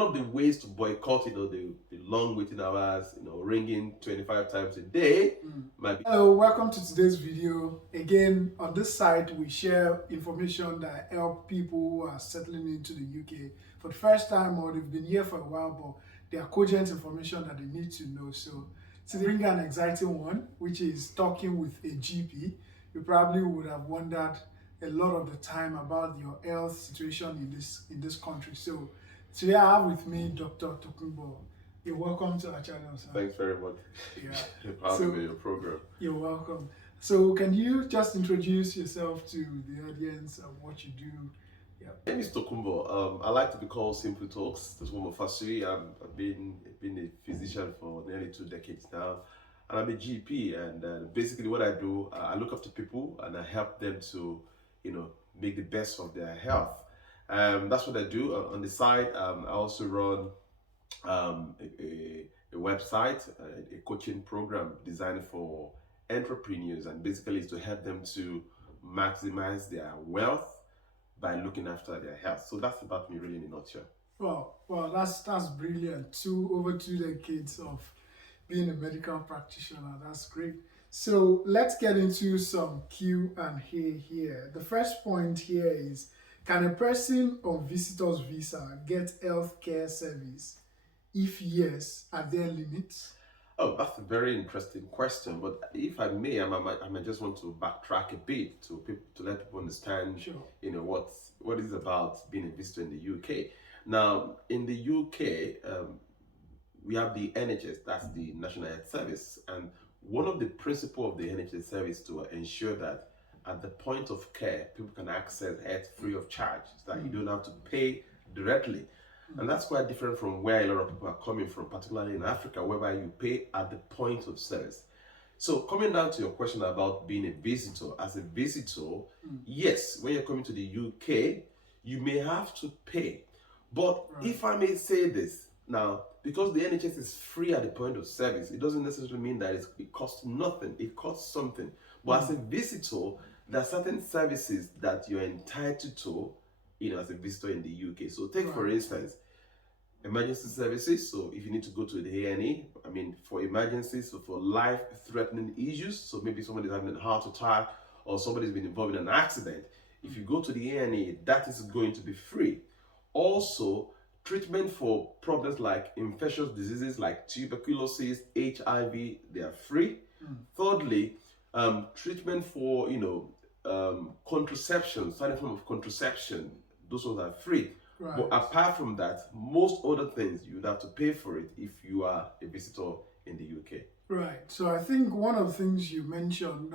one of the ways to boycott, the long waiting hours, ringing 25 times a day might be. Hello, welcome to today's video. Again, on this site, we share information that help people who are settling into the UK for the first time, or they've been here for a while, but they are cogent information that they need to know. So today, bring an exciting one, which is talking with a GP. You probably would have wondered a lot of the time about your health situation in this country. So today I have with me Dr. Tokunbo. You're welcome to our channel, sir. Thanks very much. Yeah. Proud to be your program. You're welcome. So can you just introduce yourself to the audience and what you do? Yeah. My name is Tokumbo. I like to be called Simple Talks. Tokumbo Fasui. I've been a physician for nearly 2 decades now, and I'm a GP. And basically, what I do, I look after people and I help them to, make the best of their health. That's what I do. On the side, I also run a website, a coaching program designed for entrepreneurs, and basically is to help them to maximize their wealth by looking after their health. So that's about me really in a nutshell. Well, that's brilliant. Over 2 decades of being a medical practitioner. That's great. So let's get into some Q&A here. The first point here is, can a person on visitor's visa get healthcare service? If yes, are there limits? Oh, that's a very interesting question. But if I may, I might just want to backtrack a bit to let people understand, Sure. What is about being a visitor in the UK. Now, in the UK, we have the NHS, that's the National Health Service, and one of the principles of the NHS service to ensure that at the point of care, people can access health free of charge, so that you don't have to pay directly. And that's quite different from where a lot of people are coming from, particularly in Africa, whereby you pay at the point of service. So coming down to your question about being a visitor, as a visitor, yes, when you're coming to the UK, you may have to pay. But if I may say this, now, because the NHS is free at the point of service, it doesn't necessarily mean that it costs nothing, it costs something. But as a visitor, there are certain services that you're entitled to, as a visitor in the UK. So take, for instance, emergency services. So if you need to go to the A&E, for emergencies, so for life-threatening issues, so maybe somebody's having a heart attack or somebody's been involved in an accident, if you go to the A&E, that is going to be free. Also, treatment for problems like infectious diseases like tuberculosis, HIV, they are free. Thirdly, treatment for, contraception, certain form of contraception, those ones are free. But apart from that, most other things you would have to pay for it if you are a visitor in the UK. Right. So I think one of the things you mentioned,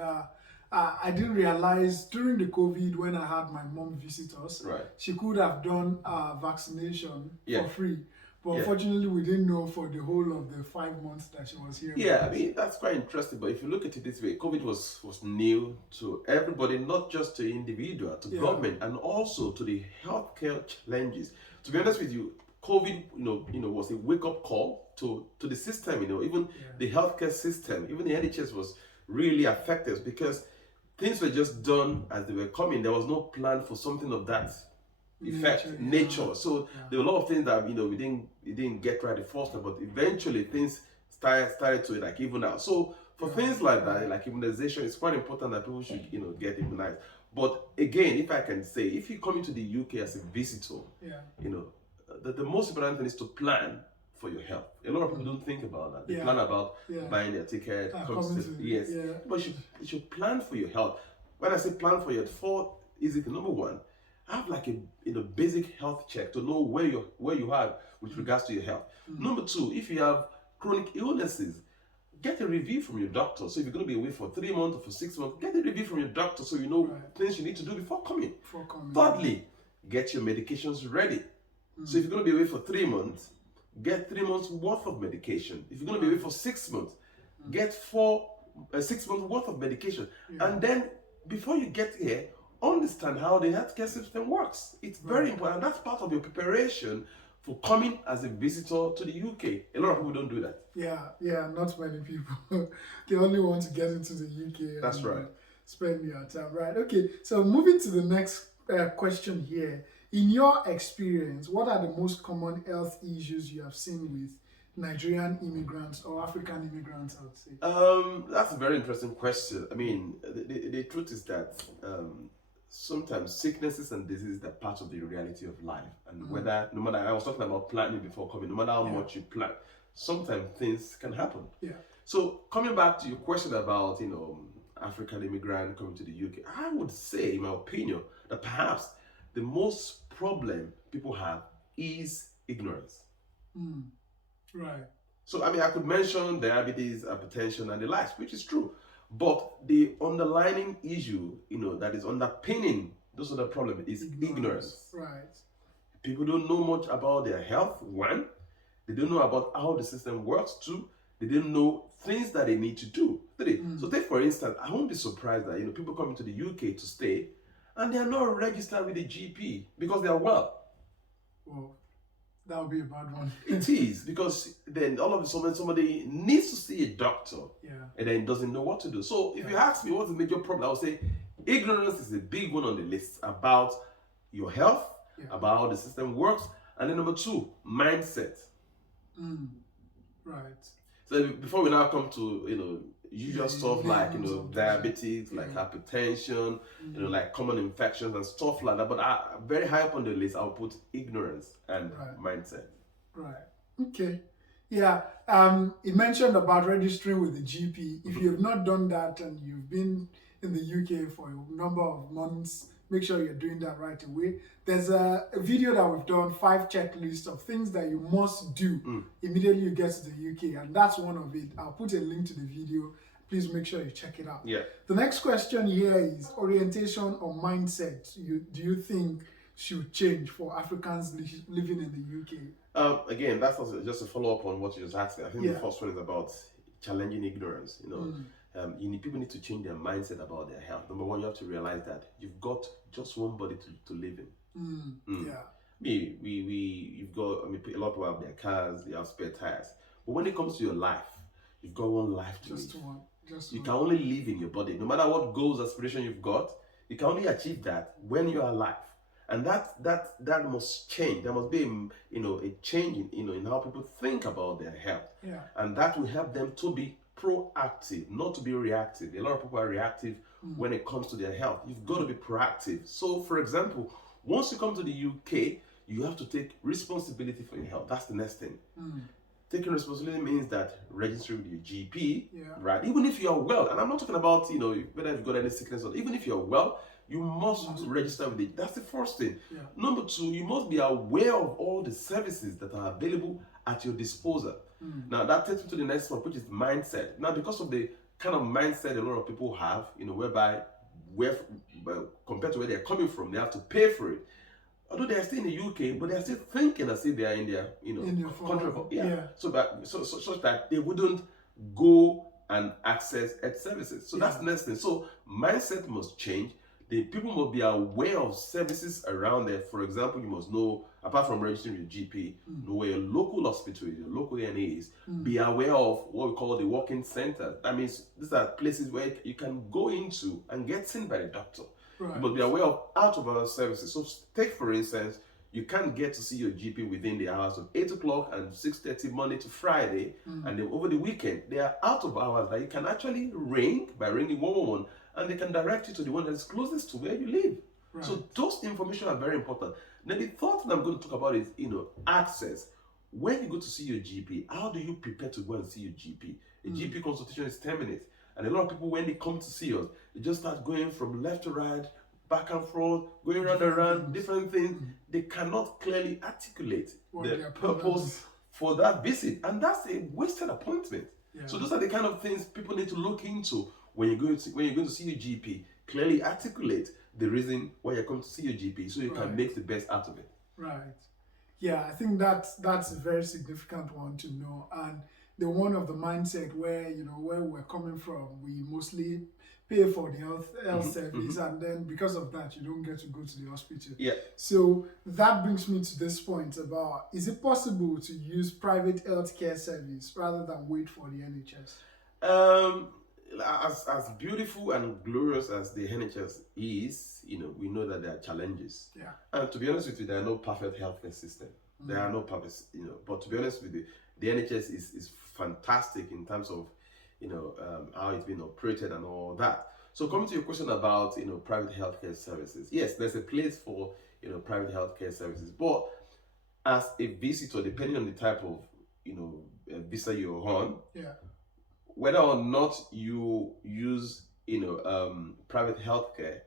I didn't realize during the COVID when I had my mom visit us, she could have done vaccination for free. But unfortunately, we didn't know for the whole of the 5 months that she was here. Yeah, that's quite interesting. But if you look at it this way, COVID was new to everybody, not just to individual, to government, and also to the healthcare challenges. To be honest with you, COVID, was a wake-up call to the system. Even the healthcare system, even the NHS was really affected because things were just done as they were coming. There was no plan for something of that effect, nature. So there were a lot of things that we didn't get right the first time, but eventually things started to even out. So for things like that, like immunization, it's quite important that people should get immunized. But again, if I can say, if you come into the UK as a visitor, the most important thing is to plan for your health. A lot of people don't think about that. They plan about buying their ticket, but you should plan for your health. When I say plan for your health, number one, have like a basic health check to know where you are with regards to your health. Number two, if you have chronic illnesses, get a review from your doctor. So if you're going to be away for 3 months or for 6 months, get a review from your doctor so you know things you need to do before coming. Thirdly, get your medications ready. So if you're going to be away for 3 months, get 3 months worth of medication. If you're going to be away for 6 months, get 6 months worth of medication. And then before you get here, understand how the healthcare system works. It's very important. That's part of your preparation for coming as a visitor to the UK. A lot of people don't do that. Yeah, not many people. They only want to get into the UK. That's right. Spend their time. Right. Okay. So moving to the next question here In your experience, what are the most common health issues you have seen with Nigerian immigrants or African immigrants, I would say? That's a very interesting question. I mean, the truth is that sometimes sicknesses and diseases are part of the reality of life. And whether, no matter, I was talking about planting before coming, no matter how much you plant, sometimes things can happen. Yeah. So coming back to your question about, African immigrant coming to the UK, I would say, in my opinion, that perhaps the most problem people have is ignorance. Right. So, I mean, I could mention diabetes, hypertension, and the likes, which is true. But the underlying issue, that is underpinning those other problems is ignorance. Right. People don't know much about their health, one. They don't know about how the system works, two. They don't know things that they need to do, three. So take, for instance, I won't be surprised that, people come to the UK to stay, and they are not registered with the GP because they are well. Well, that would be a bad one. It is, because then all of a sudden somebody needs to see a doctor, and then doesn't know what to do. So if you ask me what's the major problem, I would say ignorance is a big one on the list about your health, about how the system works, and then number two, mindset. Right. So before we now come to usual stuff like diabetes, like hypertension, like common infections and stuff like that. But very high up on the list, I'll put ignorance and mindset. Right. Okay. Yeah. You mentioned about registering with the GP. If you have not done that and you've been in the UK for a number of months, make sure you're doing that right away. There's a video that we've done, 5 checklists of things that you must do immediately you get to the UK, and that's one of it. I'll put a link to the video. Please make sure you check it out. Yeah. The next question here is orientation or mindset. Do you think should change for Africans living in the UK? Again, that's also just a follow up on what you just asked me. I think the first one is about challenging ignorance. People need to change their mindset about their health. Number one, you have to realize that you've got just one body to live in. Yeah. You've got, a lot of people have their cars, they have spare tires. But when it comes to your life, you've got one life to live. You can only live in your body. No matter what goals, aspiration you've got, you can only achieve that when you are alive. And that must change. There must be a change in how people think about their health. Yeah. And that will help them to be proactive, not to be reactive. A lot of people are reactive when it comes to their health. You've got to be proactive. So, for example, once you come to the UK, you have to take responsibility for your health. That's the next thing. Taking responsibility means that registering with your GP, right? Even if you are well, and I'm not talking about whether you've got any sickness or even if you're well, you must register with it. That's the first thing. Number two, you must be aware of all the services that are available at your disposal. Now that takes me to the next one, which is mindset. Now, because of the kind of mindset a lot of people have, whereby compared to where they're coming from, they have to pay for it. Although they are still in the UK, but they are still thinking as if they are in their, country. So that they wouldn't go and access health services. So that's the next thing. So mindset must change. The people must be aware of services around there. For example, you must know, apart from registering with your GP, know where your local hospital is, your local ANA is. Be aware of what we call the walk-in center. That means these are places where you can go into and get seen by the doctor. You must be aware of out-of-hours services. So take, for instance, you can't get to see your GP within the hours of 8 o'clock and 6:30 Monday to Friday. And then over the weekend, they are out of hours that you can actually ring by ringing 111, and they can direct you to the one that is closest to where you live. So those information are very important. Then the third thing I'm going to talk about is, access. When you go to see your GP, how do you prepare to go and see your GP? A GP consultation is 10 minutes. And a lot of people, when they come to see us, they just start going from left to right, back and forth, going round and round, different things. They cannot clearly articulate the purpose for that visit. And that's a wasted appointment. So those are the kind of things people need to look into when you're going to see your GP. Clearly articulate the reason why you're coming to see your GP so you can make the best out of it. Right. Yeah, I think that's a very significant one to know. And the one of the mindset where, where we're coming from, we mostly pay for the health service, and then because of that, you don't get to go to the hospital. So that brings me to this point about, is it possible to use private healthcare service rather than wait for the NHS? as beautiful and glorious as the NHS is, we know that there are challenges. Yeah. And to be honest with you, there are no perfect healthcare system. There are no perfect, but to be honest with you, the NHS is fantastic in terms of, how it's been operated and all that. So coming to your question about, private healthcare services, yes, there's a place for, private healthcare services, but as a visitor, depending on the type of, visa you're on, Yeah. whether or not you use private healthcare,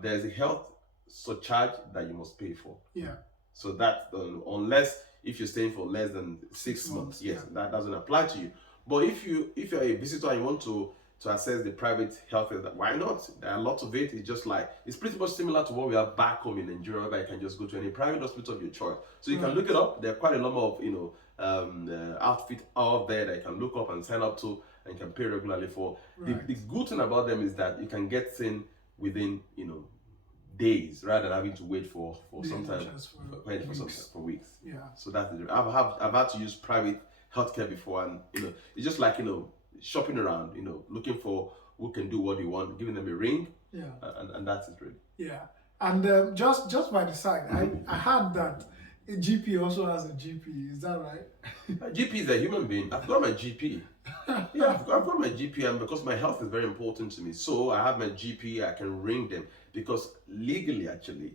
there's a health surcharge that you must pay for. Yeah. So that unless if you're staying for less than 6 months, yes, that doesn't apply to you. But if you're a visitor and you want to access the private healthcare, why not? There are lots of it. It's just like it's pretty much similar to what we have back home in Nigeria, where you can just go to any private hospital of your choice. So you can look it up. There are quite a number of outfit out there that you can look up and sign up to and you can pay regularly for. The good thing about them is that you can get in within days rather than having to wait for sometimes for weeks. Yeah. So that's the I've had to use private healthcare before, and it's just like shopping around, looking for who can do what you want, giving them a ring. Yeah. And that's it really. Yeah. And just by the side, I heard that a GP also has a GP. Is that right? A GP is a human being. I've got my GP. Yeah, I've got my GP, and because my health is very important to me, so I have my GP. I can ring them because legally, actually,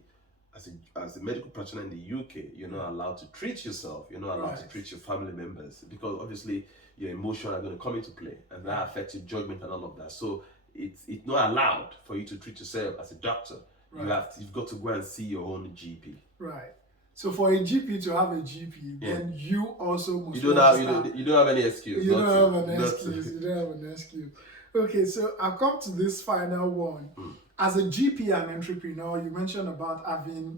as a medical practitioner in the UK, you're not allowed to treat yourself. You're not allowed to treat your family members because obviously your emotions are going to come into play, and that affects your judgment and all of that. So it's not allowed for you to treat yourself as a doctor. You've got to go and see your own GP. Right. So for a GP to have a GP, then you also must. You don't have any excuse. You don't have an excuse. You don't have an excuse. Okay, so I'll come to this final one. As a GP and entrepreneur, you mentioned about having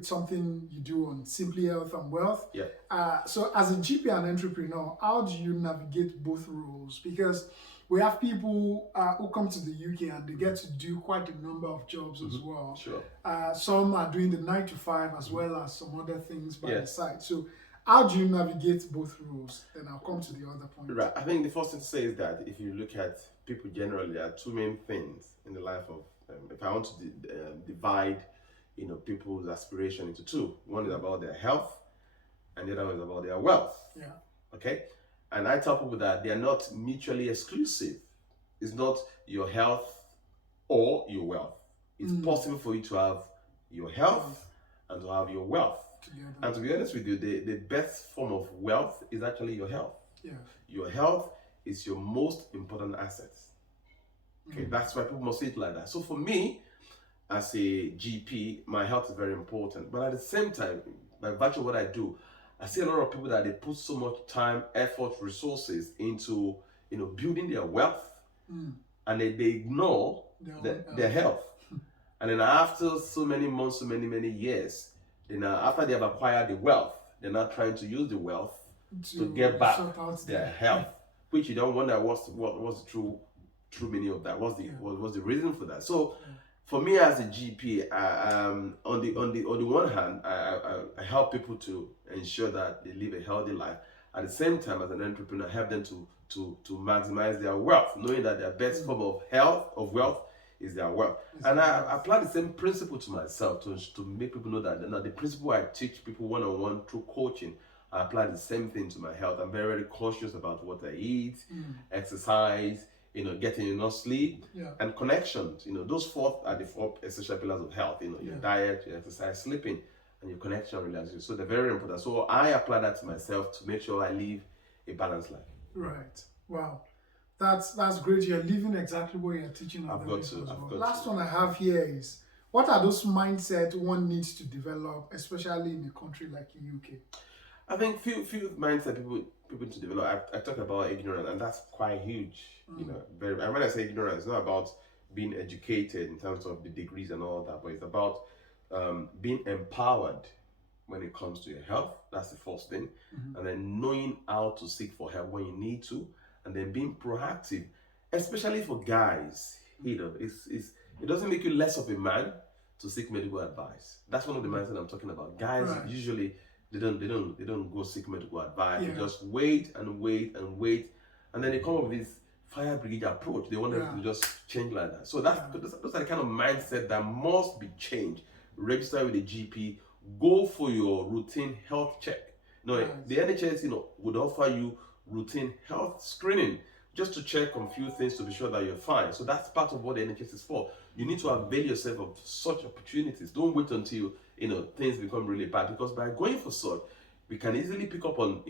something you do on Simply Health and Wealth. Yeah. So as a GP and entrepreneur, how do you navigate both roles? Because we have people who come to the UK and they get to do quite a number of jobs as well. Sure. Some are doing the 9 to 5 as well as some other things by the side. So how do you navigate both roles? Then I'll come to the other point. Right. I think the first thing to say is that if you look at people generally, there are two main things in the life of. If I want to divide, people's aspiration into two. One is about their health, and the other one is about their wealth. Yeah. Okay. And I tell people that they are not mutually exclusive. It's not your health or your wealth. It's possible for you to have your health and to have your wealth. Together. And to be honest with you, the best form of wealth is actually your health. Yeah. Your health is your most important asset. Okay, that's why people must see it like that. So for me, as a GP, my health is very important. But at the same time, by virtue of what I do, I see a lot of people that they put so much time, effort, resources into building their wealth, and they ignore their health. And then after so many months, so many years, then after they have acquired the wealth, they're not trying to use the wealth to get back their health, which you don't wonder what's the true meaning of that. What's the reason for that? So. For me as a GP, on the one hand, I help people to ensure that they live a healthy life. At the same time, as an entrepreneur, I help them to maximize their wealth, knowing that their best form of wealth is their wealth. And I apply the same principle to myself to make people know that the principle I teach people one-on-one through coaching, I apply the same thing to my health. I'm very, very cautious about what I eat, exercise, getting enough sleep and connections. Those four are the four essential pillars of health. Your diet, your exercise, sleeping, and your connection relationship. So they're very important. So I apply that to myself to make sure I live a balanced life. Right. Wow. That's great. You're living exactly what you're teaching others as well. Last one I have here is, what are those mindsets one needs to develop, especially in a country like the UK? I think few mindset people to develop. I talk about ignorance, and that's quite huge. Very. And when I say ignorance, it's not about being educated in terms of the degrees and all that, but it's about being empowered when it comes to your health. That's the first thing, and then knowing how to seek for help when you need to, and then being proactive, especially for guys. It doesn't make you less of a man to seek medical advice. That's one of the mindset I'm talking about. Guys usually. They don't go seek medical advice. They just wait, and then they come up with these fire brigade approach. They want Yeah. to just change like that. So those are the kind of mindset that must be changed. Register with a GP. Go for your routine health check. Right. The NHS, would offer you routine health screening just to check on a few things to be sure that you're fine. So that's part of what the NHS is for. You need to avail yourself of such opportunities. Don't wait until things become really bad, because by going for such, we can easily pick up on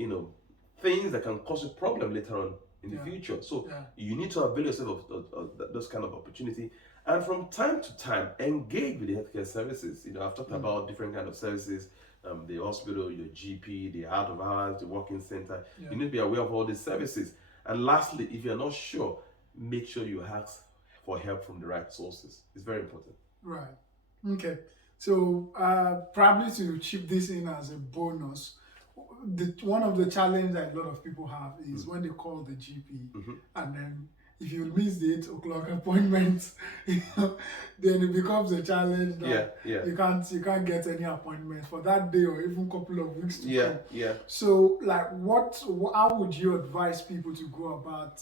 things that can cause a problem later on in the future. So you need to avail yourself of those kind of opportunity, and from time to time engage with the healthcare services. I've talked about different kind of services, the hospital, your GP, the out of hours, the working center. You need to be aware of all these services. And lastly, if you're not sure, make sure you ask for help from the right sources. It's very important. Right. Okay. So probably to chip this in as a bonus, one of the challenges that a lot of people have is when they call the GP, and then if you miss the 8 o'clock appointment, then it becomes a challenge that you can't get any appointments for that day or even couple of weeks to come. So like how would you advise people to go about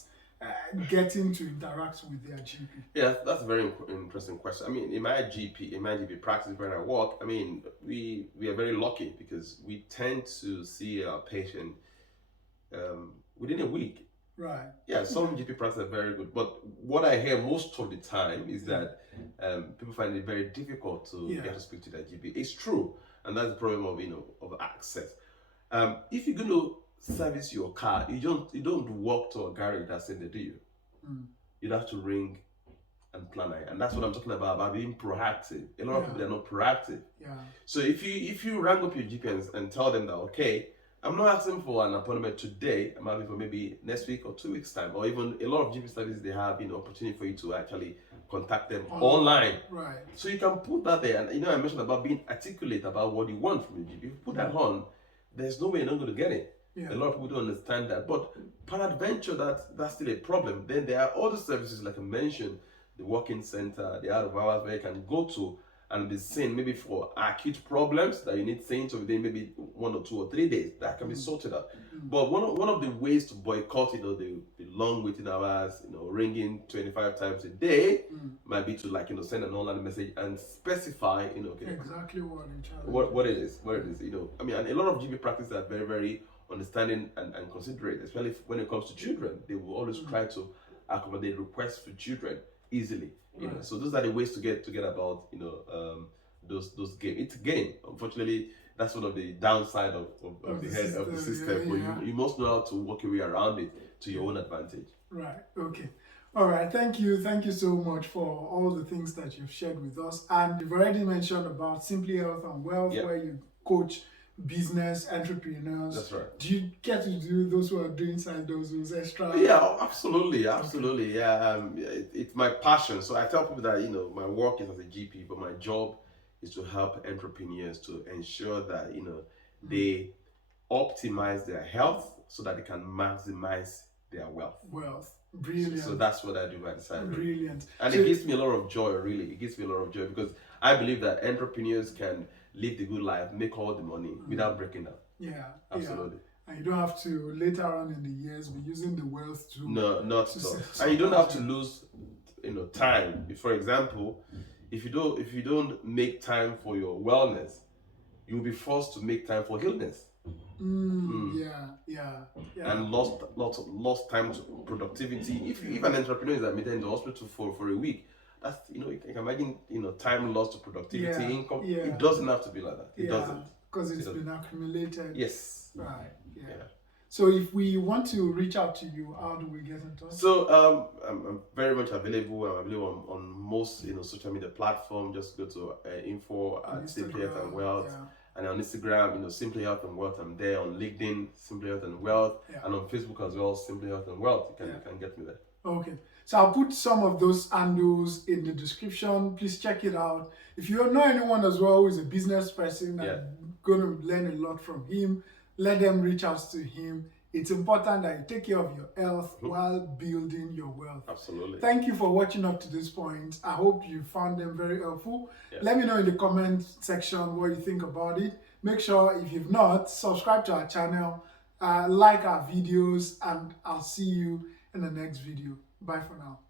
getting to interact with their GP? Yeah, that's a very interesting question. I mean, in my GP practice where I work, I mean, we are very lucky because we tend to see our patient within a week. Right. Yeah, some GP practices are very good, but what I hear most of the time is that people find it very difficult to get to speak to their GP. It's true, and that's the problem of access. If you're going to service your car, you don't walk to a garage that's in there, do you? You'd have to ring and plan it, and that's what I'm talking about being proactive. A lot of people are not proactive. So if you rang up your GP and tell them that, okay, I'm not asking for an appointment today, I'm asking for maybe next week or 2 weeks time, or even a lot of GP services, they have opportunity for you to actually contact them online. Right. So you can put that there, and I mentioned about being articulate about what you want from your GP. If you put that on, there's no way you're not going to get it. A lot of people don't understand that, but peradventure that's still a problem. Then there are other services like I mentioned, the working center, the out of hours where you can go to and be seen maybe for acute problems that you need seen to within maybe 1 or 2 or 3 days. That can be sorted out. But one of the ways to boycott the long waiting hours, ringing 25 times a day, might be to send an online message and specify exactly what it is. I mean, and a lot of GP practices are very, very understanding and considerate, especially when it comes to children. They will always try to accommodate requests for children easily. So those are the ways to get about those games. It's a game. Unfortunately, that's one of the downside of the system. But you must know how to work your way around it to your own advantage. Right. Okay. All right. Thank you so much for all the things that you've shared with us. And you've already mentioned about Simply Health and Wealth, where you coach business entrepreneurs. That's right. Do you get to do those who are doing side those extra? Yeah, absolutely. Yeah, it's my passion. So I tell people that my work is as a GP, but my job is to help entrepreneurs to ensure that they optimize their health so that they can maximize their wealth. Brilliant. So that's what I do by the side. Brilliant. And it gives me a lot of joy, really. It gives me a lot of joy because I believe that entrepreneurs can live the good life, make all the money without breaking down. Yeah, absolutely. And you don't have to later on in the years be using the wealth to not so. And you don't have to lose time. For example, if you don't make time for your wellness, you'll be forced to make time for illness. Yeah. And lost time to productivity. If an entrepreneur is admitted in the hospital for a week, that's you can imagine time lost to productivity, income. It doesn't have to be like that. It doesn't, because it's been accumulated. Yes. Right. Yeah. So if we want to reach out to you, how do we get in touch? So I'm very much available. I'm available on most social media platforms. Just go to info at Simply Health and Wealth. And on Instagram, Simply Health and Wealth. I'm there. On LinkedIn, Simply Health and Wealth. And on Facebook as well, Simply Health and Wealth. You can get me there. Okay. So I'll put some of those handles in the description. Please check it out. If you know anyone as well who is a business person and going to learn a lot from him, let them reach out to him. It's important that you take care of your health while building your wealth. Absolutely. Thank you for watching up to this point. I hope you found them very helpful. Let me know in the comment section what you think about it. Make sure if you've not, subscribe to our channel, like our videos, and I'll see you in the next video. Bye for now.